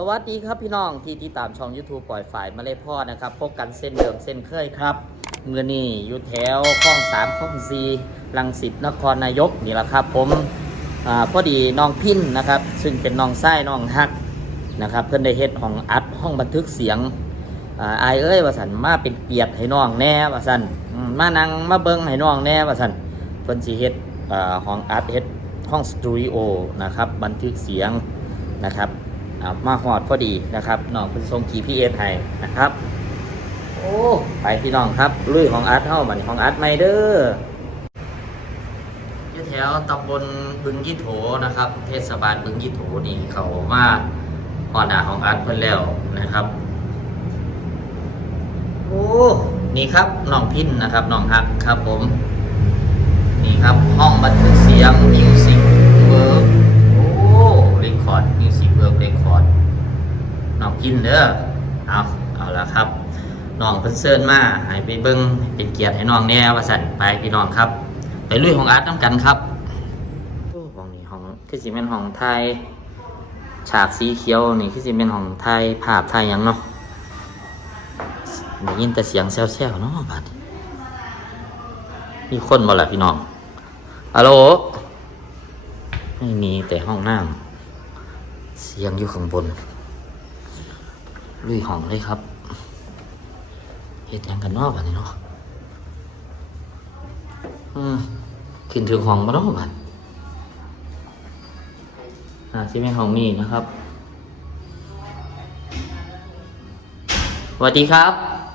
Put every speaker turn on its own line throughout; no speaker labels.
วัสดีครับพี่น้องที่ติดตามช่อง YouTube ปล่อยฝ่ายมาเลยพ่อนะครับพบกันเส้นเดิมเส้นเคยครับเมื่อนี้อยู่แถวคลอง3คลอง4รังสิตนครนายกนี่แหละครับผมพอดีน้องพินนะครับซึ่งเป็นน้องไส้น้องฮักนะครับเพื่อนได้เฮ็ดห้องอัดห้องบันทึกเสียงอายว่าสันมาเป็นเปียดให้น้องแน่ว่าสันมานั่งมาเบิ้งให้น้องแน่ว่าสันเพื่อนสิเฮ็ดห้องอัดเฮ็ดห้องสตูดิโอนะครับบันทึกเสียงนะครับมาหอดพอดีนะครับน้องเป็นทรง GPS ให้นะครับโอ้ไปพี่น้องครับลุยของอาร์ตเฮ้าบัดนี้ของอาร์ตไม่เด้ออยู่แถวตำบลบึงยี่โถนะครับเทศบาลบึงยี่โถนี่เขามาหอดหน้าของอาร์ตเพิ่นแล้วนะครับโอ้นี่ครับน้องพินนะครับน้องฮักครับผมนี่ครับห้องบันทึกเสียงมิวสิกเวิร์กเรคคอร์ดมิวสิกเวิร์กเรคคอร์ดน้องพินเด้อเอาละครับน้องเพิ่นเชิญมาให้ไปเบิ่งเป็นเกียรติให้น้องแน่ว่าสั่นไปพี่น้องครับไปลุยของอาร์ตนำกันครับห้องนี้ห้องคือสิเป็นห้องไทยฉากสีเขียวนี่คือสิเป็นห้องไทยภาพไทยหยังเนาะได้ยินแต่เสียงแซ่วๆเนาะบัดมีคนบ่ล่ะพี่น้องฮัลโหลไม่มีแต่ห้องน้ำเสียงอยู่ข้างบนลุยห้องเลยครับเฮ็ดหยังกันเนาะบัดนี้เนาะขึ้นถึงห้องมาเนาะบัดสิเป็นห้องนี้นะครับสวัสดีครับ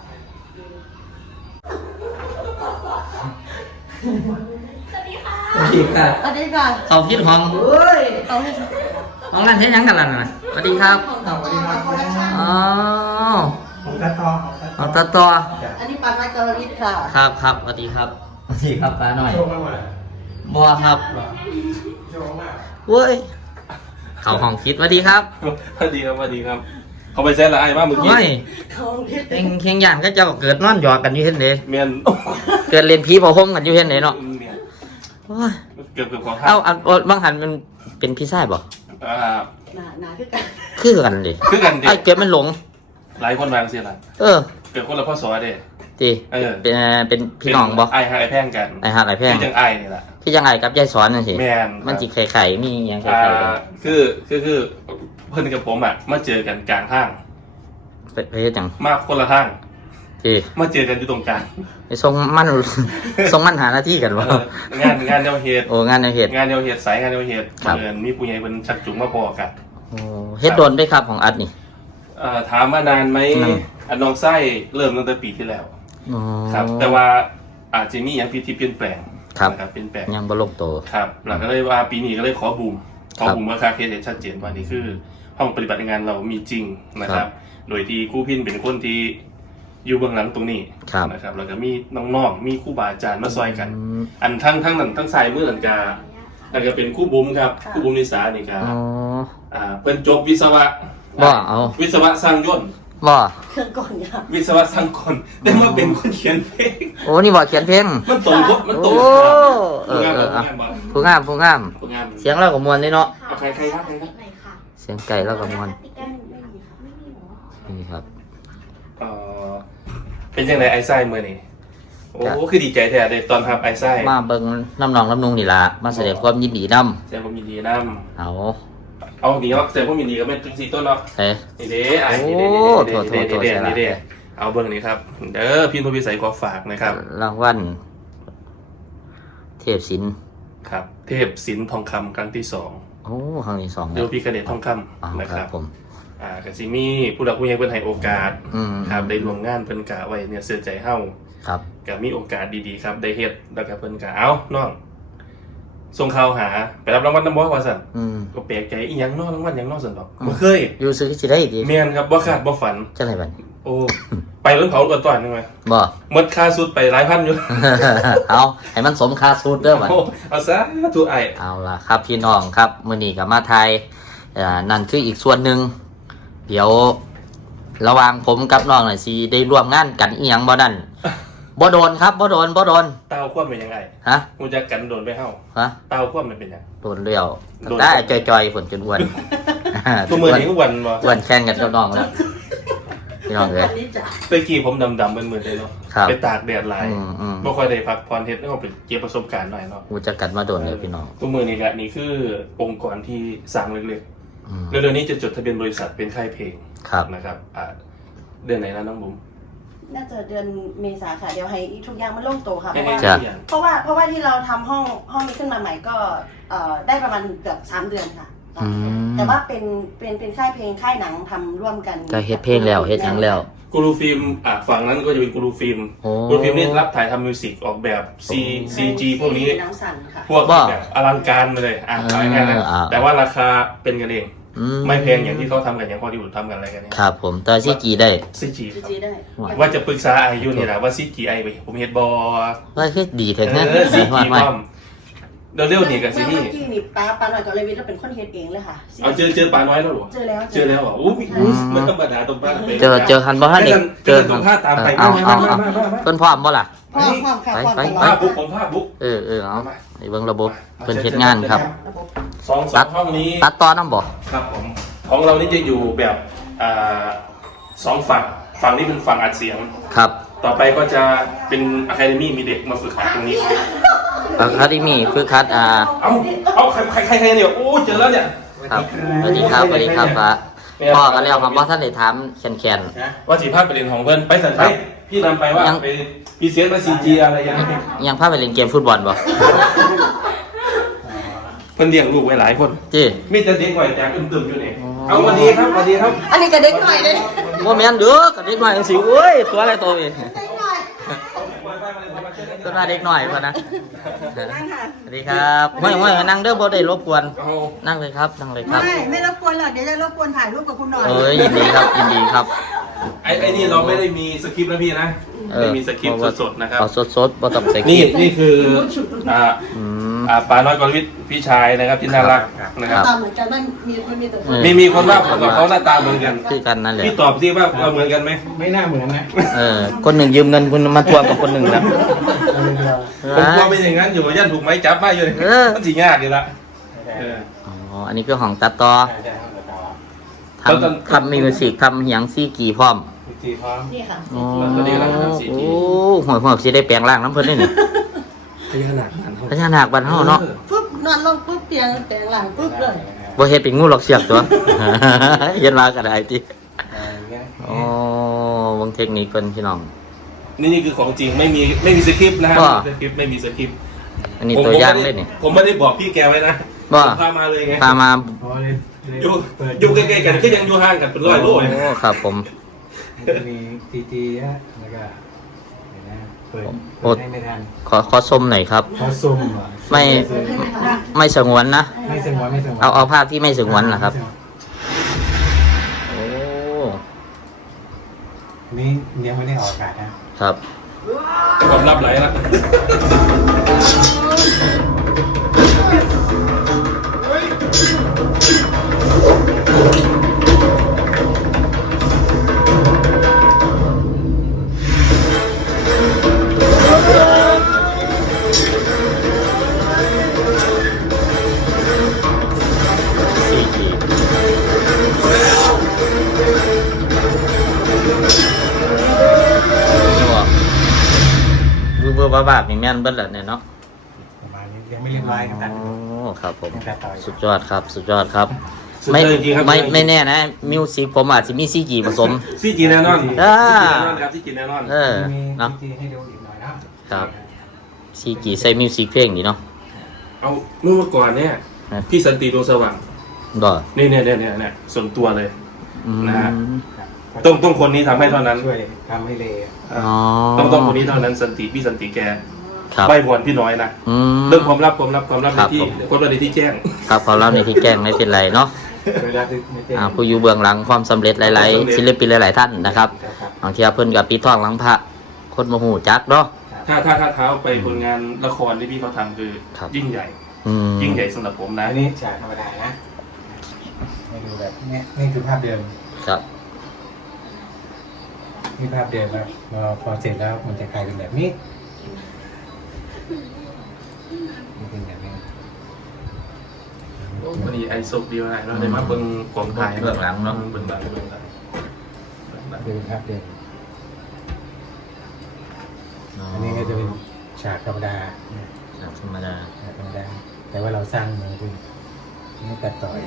สวัสดีค่ะสวัสดีค่ะเขาพิดห้องเอ้ยห้องนั้นเฮ็ดหยังกันล่ะน่ะสวัสดีครับ
สวัสดีครับ
อ๋อ
ของตัดต่อ
ของตัดต่อ
อันนี้ปานไม้กรวิทย์ค่ะ
ครับสวัสดีครับสวัสดีครับป้าหน่อย
โชว์มาหมด
บ่ครับ
โชว์มา
เว้ยเขาห้องคิดสวัสดีครับ
สวัสดีครับเขาไปแซ่ละไอ้มาเมื่อกี้
เคียงย่านก็เจ้าเกิดนอนหยอกกันอยู่เห็นเด้
เมียน
เกิดเรียนผีบ่ห่มกันอยู่เห็นเด้เนาะ
เกือบของ
เอาบางหันมันเป็นพี่ชายบ่
หนาคือกัน
ดิ
คือกันดิ
ไอ้เกิดมันหลง
หลายคนวางเสียละเกิดคนละพ่อสอเด้
ติเป็นพี่น้องบ่
ไอ้ฮักไอ้แพงกัน
ไอ้ฮักไอ้แพง
คือจังไอ้นี่ล่ะ
ที่จังไอ้กับยายสอนนั่นสิ
แม่น
มันสิไข่มีหยังไข่กัน
คือเพิ่นกับผมอ่ะมาเจอกันกลางทาง
ไปเฮ็ดจัง
มาคนละทางมาเจอกันอยู่ตรงกลาง
ไปส่งมันหาหน้าที่กันบ่
งานแนวเฮ็ด
งานแนวเฮ็ด
สายงานแนวเฮ็ดมีผู้ใหญ่เพิ่นชักจูงมาพอกัน
เฮ็ดโดนด้วยครับของอัดนี่
ถามว่านานไหมน้องไส้เริ่มตั้งแต่ปีที่แล้วครับแต่ว่าอาจจะมีอย่างที่เปลี่ยนแปลง
นะครับ
เปลี่ยนแปลง
ยังบ่ลงโต
ครับหลังก็เลยว่าปีนี้ก็เลยขอบูมว่าคาเคสเห็นชัดเจนว่านี่คือห้องปฏิบัติงานเรามีจริงนะครับโดยที่ครูพินเป็นคนที่อยู่เบื้องหลังตรงนี้นะครับแล้วก็มีน้องๆมีครูบาอาจารย์มาซอยกันอันทั้งสายมือหลังกาแล้วก็เป็นครูบุ๋มครับครูบุ๋มนิสานี่ครับเป็นจบวิศวะวิศวะสร้างยนต์
เครื่องก่อนค่ะ
วิศวะสร้างคนได้มาเป็นคนเขียนเพลง
โอ้นี่บ่เขียนเพลง
มันตรง
ผู้งามเสียงเราก็ม่วนเลยเนาะ
ใครครับ
เสียงไก่เราก็ม่วนนี่ครับ
เป็นยังไงไอ้ไส้เมื่อนี่โอ้คือดีใจแท้เลยตอนทำไอ้ไส้
มาเบิ่งน้ำนองน้ำนุ่งนี่ล่ะมาแสดงความยินดีน
ำแสดงความยินดีนำเอาดีเนาะแสดงความยินดีก็เป็นสีต้นเนาะนี่เด้เอาเบิ่งนี้ครับเด้อพินพพิสัยขอฝากนะครับ
รางวัลเทพศิลป์
ครับเทพศิลป์ทองคำครั้งที่2
ครั้งที่2
เดี๋ยวพี่กระเด็ดทองคำนะครับกสิมีผู้หลักผู้ใหญ่เพิ่นให้โอกาสครับได้ร่วมงานเพิ่นกะไว้เนี่ยเสียใจเฮา
ครับ
ก็มีโอกาสดีๆครับได้เฮ็ดแล้วก็เพิ่นกะเอาน้องส่งข่าวหาไปรับรางวัลนำบ่ว่าซั่นก็แปลกใจอีหยังน้อรางวัลหยังน้อซั่นดอกบ่เคย
อยู่ซื้อสิได้ดี
แม่นครับบ่คาดบ่ฝัน
จังได๋บัด
โอ้ไปเบิ่งเขาก่อนนึงมั้ย
บ่
หมดค่าสุดไปหลายพันอยู่
เอาให้มันสมค่าสุดเด้อบัด
เอาซะทุกไอ้
เอาล่ะครับพี่น้องครับมื้อนี้ก็มาไทยนั่นคืออีกส่วนนึงเดี๋ยวระหว่างผมกับน้องหน่อยสิได้ร่วมงานกันอีหยังบ่นั่นบ่โดนครับบ่โดนเ
ต้าคว่ำเป็นยังไงกูจะกันโดนไปเฮ้าเต้าคว่ำมันเป็นยัง
โดนเลี้ยวได้จอยๆฝนจนอ้วน
ตัวมือนี้ก็วันวะ
อ้วนแข่งกันกับน้องแล้วพี่น้องเอ้ย
วันนี้จ้ะ
ตะกี้ผมดำๆเหมือนเลยเนาะ
ครับ
ไปตากแดดหลาย
อืม
บ่ค่อยได้พักผ่อนเฮ็ดแล้วก็ไปเก็บประสบการณ์หน่อยเนาะ
กูจะกัดมาโดนเลยพี่น้อง
ตัวมือนี้ก็นี่คือองค์กรที่สร้างเล็ก
อืม
ๆเร็วๆนี้จะจดทะเบียนบริษัทเป็นค่ายเพลง
ครับ
นะครับเดือนไหนนะน้องบุ๋ม
น่าจะเดือนเมษาค่ะเดี๋ยวให้ทุกอย่างมันโล่งตัวค่ะเพ
ให้
ราะว่า
จ้ะ
ทุกอย่าง
เพราะว่าที่เราทำห้องนี้ขึ้นมาใหม่ก็ได้ประมาณเกือบ3 เดือนค่ะ
อืม
แต่ว่าเป็นค่ายเพลงค่ายหนังทำร่วมกัน
ก็เฮ็ดเพลงแล้วเฮ็ดหยังแล้ว
กูรูฟิล์มฝั่งนั้นก็จะเป็นกูรูฟิล์ม
โอ้
กูรูฟิล์มนี่รับถ่ายทำมิวสิกออกแบบ CG พวกนี้
หนังสั่นค่ะ
พวกแบบอลังการมาเลยขายง่ายนะแต่ว่าราคาเป็นกันเอง
อืม
ไม่แพงอย่างที่เขาทำกันอย่างฮอลลีวูดทำกันอะไรกันเนี่ย
ครับผมแต่ซีจีได้
CG ครับ
จีได้
ว่าจะปรึกษาอายุนี่แหละว่า CG ไอไปผมเฮ็ดบอ
ว่าคือดีแท้ๆ
CG
มาก
พร้อมเร็วๆนี่กับซี
เมื่
นี่
อกี้นี่ปาหน่อยกับเลวิทเราเป็นคนเฮ็ดเองเลยค่ะ
เอาเจอปลาน้อยแล้วหรอ
เจอแล้ว
เจอแล้วเหรออู้มันธรรมดาตรงบ้านไป
เจอคันบ่ทัน
เจ
นี่
เจอตรงท่าตามไป
เอา
มา
เพิ่นพร้อมบ่ล่ะ
ความค่ะความ
ไป
ตลอ
ภาพ
ด
บุ๊กของภาพบุ๊ก
เออเอาไอ้เบิ่งระบบเพิ่นเฮ็ดงานครับ
สองห้องนี้
ตัดต่อนำบ่
ครับผมของเรานี่จะอยู่แบบสองฝั่งนี้เป็นฝั่งอัดเสียง
ครับ
ต่อไปก็จะเป็นอะคาเดมี่มีเด็กมาฝึกหัดตรงนี้
อะคาเดมี่คือคัด
เอาใครเนี่ยโอ้เจอแล้วเนี่ย
ครับสวัสดีครับพระพ่อกันแล้วครับว่าท่านได้ถามแคน
ว่าสีภาพประเด็นของเพื่อนไปสันไปพี่นำไปว่าไปพีเซียนมาซีจีอะไรอย่างนี้
ๆยังพาไปเล่นเกมฟุตบอลบ่
เพิ่นเลี้ยงลูกไว้หลายคน
จี
มีแต่เด็กหน่อยแต่ตึมๆอยู่นี่เอาสวัสดีครับสวัสดีครับ
อันนี้จะเด็กหน่อยเลย
บ่แม่นเด้อก็เด็กน้อยจังซี่โอ้ยตัวอะไรตัวเอง
เด็กหน่อย
ตัวมาเด็กน้อยพุ่นนะ
นั่งค่ะ
สวัสดีครับห้อยนั่งเด้อบ่ได้รบกวน
เอา
นั่งเลยครับนั่งเลยครับ
ไม่รบกวนหรอกเดี๋ยวจะรบกวนถ่ายรูปกับคุณหน่อย
เอ้ยยินดีครับยินดีครับ
ไอ้นี่เราไม่ได้มีสคริปต์นะพี่นะไม่มีสคริปต์สดๆนะครับ
เอาสดๆบ่ต้องใส่
นี่คือ
อืม
ปาน้อยกรวิทย์พี่ชายนะครับที่น่ารักนะครับ
ตามเหมือนกันมันมีแต่คน
มีคนว่าผมกับเขาหน้าตาเหมือนกัน
คือกันนั่นแหละ
พี่ตอบสิว่าเราเหมือนกันไหม
ไม่น่าเหมือนนะ
คนหนึ่งยืมเงินคุณมาทวงกับคนหนึ่งนะ
ผมกลัวเป็นอย่างนั้นอยู่ย่านถูกไม้จับมาอยู่เลยมันสิยากอยู่ละ
อ๋ออันนี้คือของตัดต่อทำมิวสิกทำเหียงซี่กี่พร้อม
จีพร้อม
นี่ค่ะ
โอ้หัวสิได้แปลงร่างน้ำเพิ่นได้นี่
พญานาคนั่น
พญานาคบ้านเฮาเนาะ
ปุ๊บนอนลงปุ๊บเตียงแต่งหลังปุ๊บเลย
บ่เฮ็ดเป็นงูหลอกเสียบตัว เฮ็ดมาก็ได้ติโอ้วงเทคนิคเพิ่นพี่น้อง
นี่คือของจริงไม่มีสคริปต์นะฮะไม่มีสคริปต์
อันนี้ตัวอย่างเลยนี่
ผมไม่ได้บอกพี่แกไว้นะ
ว่า
พามาเลยไง
พามา
อยู่ใกล้ๆกันก็ยังอยู่ห่างกันเป็นร้อยโลเลย
โอ้ครับผม
มีจีจีฮะแล้วก็เปิดให้ไม่ทัน
ขอชมหน่อยครับ
เขาซุ่มเหรอ
ไม่สงวนนะ
ไม่สงวนไม่สงวน
เอาภาพที่ไม่สงวนนะครับ โอ้
นี่ยังไม่ได้ออกอากาศนะครับ
ผมรับไหลละ
บูเบอร์บาบนี่แม่นเบิดแล้วเนี่ยเนาะ
ประมาณนี้ยังไม่เรียบร้อยครับ
โอ้ครับผม
ยังแต่ต่อย
สุดยอดครับ สุดยอดครับ ไม่แน่นะ มิวสิกผมอาจจะมีซีจีผสม
ซีจีแน่นอน
อ่า
ครับซีจีแน่นอน
เออ
มี
เนาะ
จีให้ดูอีกหน่อยนะครับ
ซีจีใส่มิวสิกเพลงนี่เนาะ
เอาเมื่อก่อนเนี่ยพี่สันติดวงสว่าง
บ่
เนี่ยส่วนตัวเลย
อืม
นะฮะ ต้องคนนี้ทำให้เท่านั้น
ช่วยทำให้เละ
อ๋อ
ต้องคนนี้เท่านั้นพี่สันติแก
ครับ
ใบวอนพี่น้อยนะ
อืม
เรื่องความลับในที่
ครับผม
ความลับในที่แจ้ง
ครับพอเราในที่แกล้งไม่เป็นไรเนาะ
เวลาที่ไม่เจอ
ผู้อยู่เบื้องหลังความสำเร็จหลายๆศิลปินหลายๆท่านนะครับบางทีเพิ่นกับปีทองหลังพระคนบ่ฮู้จักเนาะ
ถ้าเท้าไปผลงานละครที่พี่เขาทำคือ
ครับ
ยิ่งใหญ่
อืม
ยิ่งใหญ่สำหรับผมนะ
อันนี้ฉากธรรมดานะให้ดูแบบนี้นี่คือภาพเดิม
ครับ
นี่ภาพเดิมครับพอเสร็จแล้วมันจะกลายเป็นแบบนี้มันเป็นแบบนี้
วันนี้ไอ้โชคดีมากเนาะได้มาเบิ่งของถ่าย
เบื้องหลังเนาะ
เบื้องหลัง
เดินครับเดินอันนี้ก็จะเป็นฉากธรรมดา
จากธรรมดา
ฉากธรรมดา แต่ว่าเราสร้างมือด้วยไม่ตัดต่อ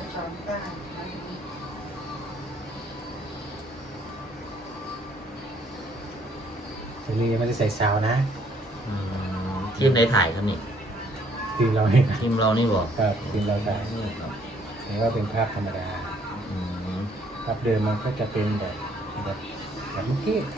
ทีนี้ยังไม่ได้ใส่ซาวนะ
ทีมไหนถ่ายครับนี่
ทีมเราเองนะ
ทีมเรานี่บอก
ครับทีมเราได้
ครับ
แต่ว่าเป็นภาพธรรมดา
อืม
ภาพเดิมมันก็จะเป็นแบบเมื่อกี้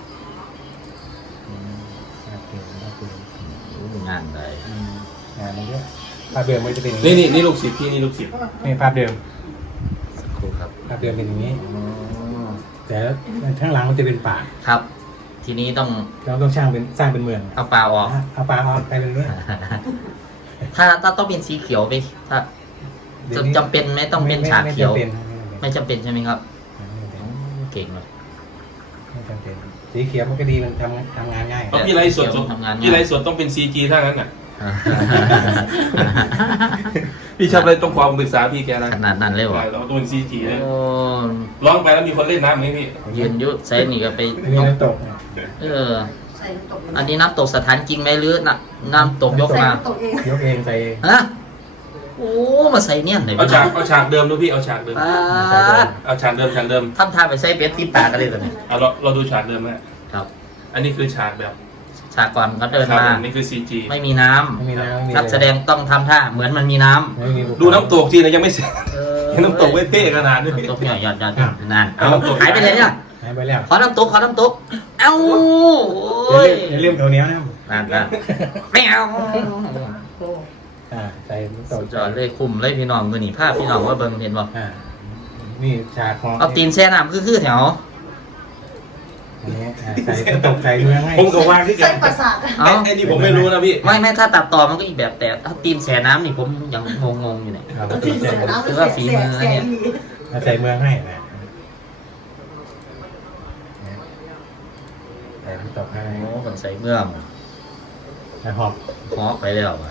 ภาพเดิมภาพเดิม
รู้งานใด
งานมันเยอะภาพเดิมมันจะเป็นอย่าง
นี่ลูกศิษย์พี่นี่ลูกศิษย์
นี่ภาพเดิม
สักครู่ครับ
ภาพเดิมเป็นอย่างนี้
อ๋อ
แต่ข้างหลังมันจะเป็นป่า
ครับ ทีนี้ต้อง
เราต้องสร้างเป็นเมือง
เอาปลาออก
เอาป่าออกไปเป็นเมือง
ถ้าต้องเป็นสีเขียวไปถ้าจำเป็นไหมต้องเป็นฉากเขียว ไม่จำเป็นใช่ไหมครับ เก่งเลย
ไม่จำเป็นสีเขียวมันก็ดีมันทำงานง่าย
เพราะพี่ไรสดพี่ไรสดต้องเป็น CG ถ้างั้นน่ะพี่ชอบอะไรต้องความปรึกษาพี่แกนะ
ขนาดนั้นเลยเหรอ
เราต้องเป็น CG เลย
โอ้
ร้องไปแล้วมีคนเล่นน้ำไหมพี่
ยืนยุใส่นี่ก็ไป
มีน้ำตก
เออ
ใส่น้ำตก
อันนี้น้ำตกสถานจริงไหมหรือน้ำตกยก
ใส่
มา
น้ำตกเอง
ยกเองใส่เอง
ฮะโอ้มาใส่เนี่ยไหน
เอาฉากเดิมดูพี่เอาฉากเดิม
ป้าด
เอาฉากเดิม
ทำท่าไปใส่เบ็ดที่ปากกันเลยตอนนี้
เอาเราดูฉากเดิมนะครับ อันนี้คือฉากแบบ
ฉากก่อนเขาเดิน
ฉาก
มา
แบบนี่คือ CG
ไม่มีน้ำ
ไม่มีน้ำ
นักแสดงต้องทำท่าเหมือนมันมีน้ำ
ไม่มีภูเขา
ดูน้ำตกจีนะยังไม่เสร็จ
เออ
น้ำตกไม่เท่ขนาดนี้
น้ำตกเนี่ยหยอดนั่นเอาหายไปเลยเนี่ย
หายไปแล้ว
ขอน้ำตกเอ้าโอ้ย
อย่าลืมตัวเนี้ยนะ
นั่นไม่เอา
ใส่น้ำต
สุ
ก
ดยอดเลยคุมเลยพี่น้องมือหนีภาพพี่น้องว่าเบิ่งเห็นบ่
นี่ฉากของ
เอาตีนแช่น้ำคือแถว
อันนี้ใส่น้ำตกใส่เมืองให้
ผมก็วางที่กั
เส้
น
นประสาท
เอา
ไอ้นี่ผมไม่รู้นะพี่
ไม่ถ้าตัดต่อมันก็อีกแบบแต่ถ้าตีนแช่น้ำนี่ผมยังงงอยู่เนี่ย
ครับ
ตีใส่น้ำ
คือว่าฝีมือนะเนี่ย
ใส่เมืองให้นะใส่น้ำตกให้
โอ้คนใส่เมือง
แล้วหอบ
เพาะไปแล้วอ่ะ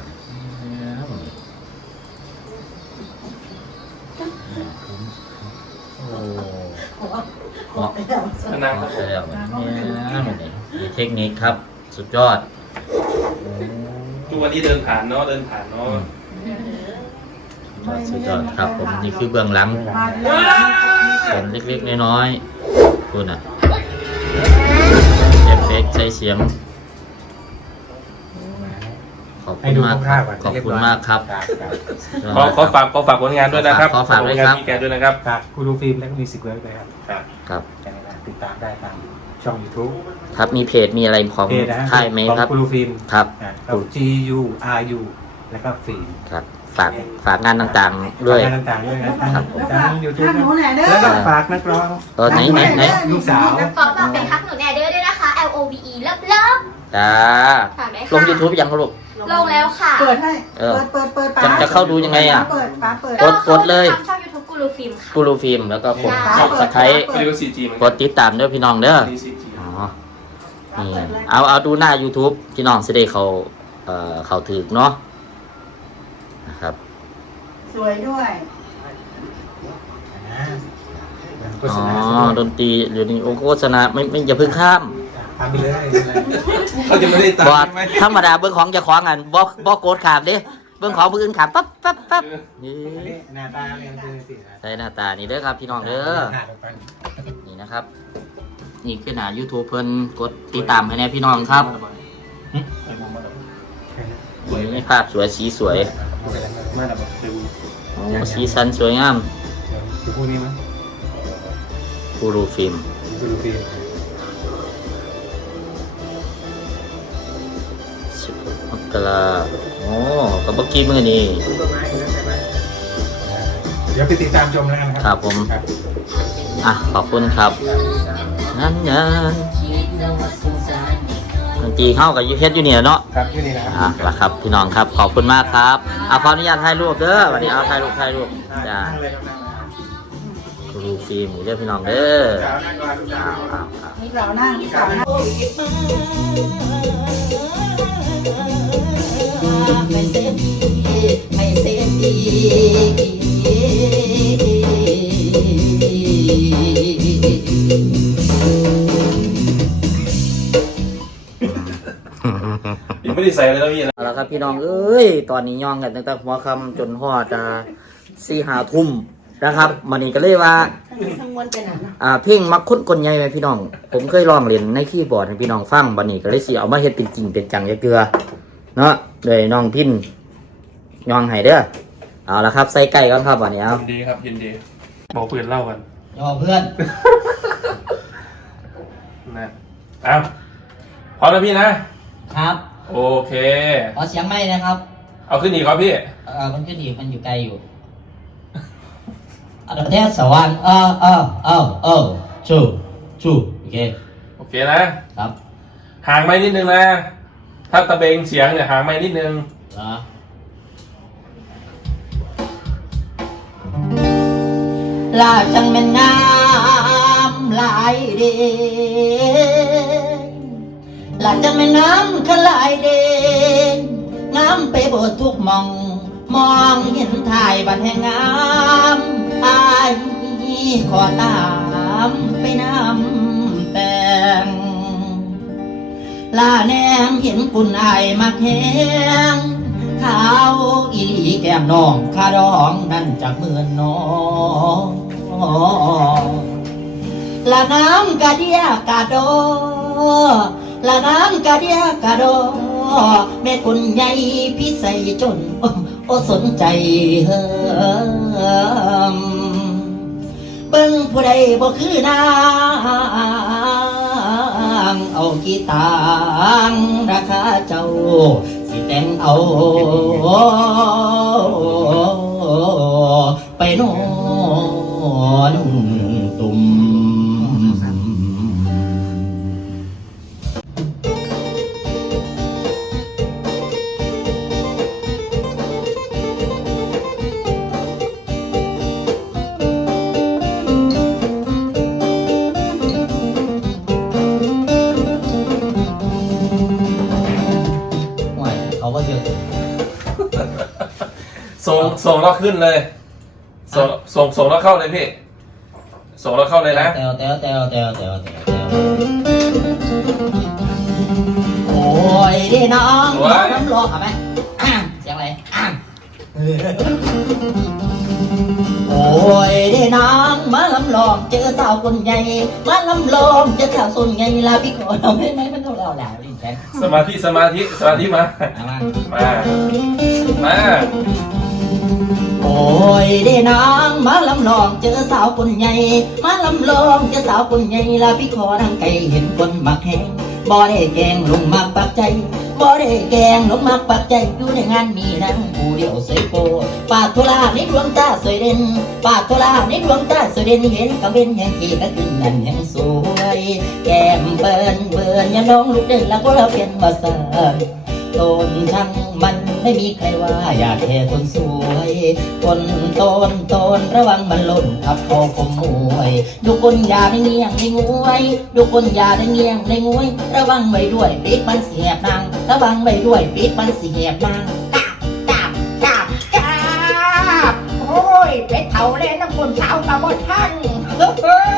โอ้เพาะ
นะ
ไปแล้วเนี่ยมีเทคนิคครับ สุดยอด
ทุกวันนี้เดินผ่านเนาะ
สุดยอดครับผมนี่คือเบื้องหลังส่วนเล็กๆน้อยๆคุณอ่ะเอฟเฟกต์ใช้เสียงขอบคุณมากครับขอบคุณมากครับ
ขอฝากผลงานด้วยนะครับ
ขอฝากด้วยครับ
พี่แกด้วยนะครับ
ฝากกูดูฟิล์มแล้วก็มีสิกเวิร์กเลยครับ
ครับ
ติดตามได้ทางช่อง YouTube
ครับมีเพจมีอะไรของ
เพจนะ
ค่ายไหมครับ
ของกูดูฟิล์ม
ครับ
GURU แล้วก็ฟิล์ม
ครับฝากงานต่างๆด้วย
งานต่างๆด้วยนะทั้ง
ครับผม
ทั้ง YouTube
หนูแหน่เด้อ
แล้วก็ฝากนักร้อง
ไหน
ลูกสาว
ขอฝากเป็นฮักหนูแน่เด้อด้วยนะคะ LOVE เลิฟ
จ้า
ฝากได้ค่ะ
ลง YouTube ยังครับลูก
ลงแล้วค่ะ
เปิดให้
เออ
เปิดป้า
จะเข้าดูยังไงอ่ะ
เปิดป้าเปิด
กดเลย
ทางช่อง YouTube กูรูฟิล์มค่ะ
กูรูฟิล์มแล้วก็กด
ใช่
สไครต์
เรียกว่า CG เหมือน
กดติดตามด้วยพี่น้องเด้อ
นี่ CG
อ๋อนี่เอาดูหน้า YouTube พี่น้องสิได้เขาถือเนาะนะครับ
สวยด้วย
โฆ
อ๋
ษ
อ
ณา
ดนตรีหรือนี่โฆษณาไม่อย่าเพิ่งข้าม
ทำไปเลย
เขาจะไม่ได้ตัง
บอด
ค์ไหม
ธรรมดาเบื้องของจะของกันบ่โกดขามเด้เบื้องของผู้อื่นขามปั๊บนี่
หน้าตาเนี่ยคือสิ
ใส่หน้าตานี่เด้อครับพี่น้องเด้อนี่นะครับ นี่คือหน้า YouTube เพิ่นกดติดตามให้แน่พี่น้องครับนี่ภาพสวยสีสวย
มาแล้วบอกคือ
โอ้สีสันสวยงาม
คือพวกนี้มั้ย
กูรูฟิล์ม
กูดูฟิล์ม
16 มกราโอ้กับเมื่อกี้มือนี่
เดี๋ยวไปติดตามชมแล้วกันนะครับ
ผม อ่ะขอบคุณครับงั้นดนตรีเข้ากับยูเฮดอยู่เนี่ยเนาะ
ครับที่นี่นะครับ
ล่ะครับพี่น้องครับขอบคุณมากครับเอาขออนุญาตถ่ายรูปเด้อวันนี้เอาถ่ายรูปจ้ากูรูฟิล์มเด้อพี่น้องเด้อเอา
มีสาวนั่งมีสาวนั่ง
ไม่เสียดี
ใส่เลยแล้วพี่นะ
เอาละครับพี่น้องเอ้ยตอนนี้ย่องกันตั้งแต่หัวค่ำจนฮอดจะ4-5 ทุ่มนะครับมันนี้ก็เลยว่า
ทั้งมวลเป็นหนัง
เพลงมักคุ้นกลใหญ่ไหมพี่น้อง ผมเคยลองเล่นในคีย์บอร์ดให้พี่น้องฟังบันนี้ก็เลยสิเอามาเฮ็ดเป็นจริงเป็นจังเกลือเนาะเลยน้องพินย่องให้เด้อเอาละครับใส่ไก่กันครับวันนี้เอา
ยินดีครับยินดีบอกเพื่อนเล่ากัน
ย่อเพื่อน
นะอ้าวพร้อมแล้วพี่นะครับ โอเค
ขอเสียงไม่นะครับ
เอาขึ้นอีกครับพี่
มันก็ดีมันอยู่ไกลอยู่อันดับแรกสวรรค์ชูโอเค
โอเคนะครับ ห่างไม่นิดนึงนะถ้าตะเบงเสียงเนี่ยห่างไม่นิดนึง
ลาจังแม่นน้ำลายเด้ลาจังแม่นน้ำขลายเด้งามไปบดทุกมอง มองเห็นถ่ายบัดแห่งงามอายขอตามไปน้ำแต่งลาแนมเห็นคุณอายมักแหงขาวอีหลีแก้มน้องข้าดองนั่นจากเมือนน้องละน้ำกะเดียกะโดละน้ำกะเดียกะโดแม่คุณใหญ่พี่ใส่จนโอ้สนใจเฮิมเบิ่งผู้ใดบ่คือนางเอากี่ตังราคาเจ้าสิแต่งเอาไปนอนตุ่มเขาก็เยอะ
ส่งแล้วขึ้นเลยส่งแล้วเข้าเลยพี่ส่งแล้วเข้าเลยนะ
แตวโอ้ยดิน้องน้ำรอเอาไหมเสียงอะไรโอ้ยดิน้องมาลำลองเจอสาวคนใหญ่มาลำลองเจอสาวคนใหญ่ลาพี่ขอเราไม่มันเท่าเราแล้วดิแจ๊ค
สมาธิมามา
โอ้ยเด้นางมาลำลองเจอสาวคนใหญ่มาลำลองเจอสาวคนใหญ่ลาพี่ขอดังไก่เห็นคนมักแห้งบ่ได้แกงลงมักปักใจบ่ได้แกงลงมักปักใจอยู่ในงานมีนางผู้เดียวสวยโกปากทุลาในดวงตาสวยเด่นปากทุลาในดวงตาสวยเด่นเห็นกับเป็นแห่งขี้ก็ขึ้นนั่นแห่งสวยแก้มเบิ่นอย่าน้องลูกเด่นแล้วก็เราเป็นมาเสยต้นช่างมันไม่มีใครว่าอยากแค่คนสวยคนต้นระวังมันหล่นทับคอคมมวยดูคนอย่าได้เงียงในงวยดูคนอย่าได้เงียงในงวยระวังไว้ด้วยปีกมันเสียบนางระวังไว้ด้วยปีกมันเสียบนางกาบโอ้ยเป็ดเผาเล่นน้ำคนเช้ากับบ่ท่าน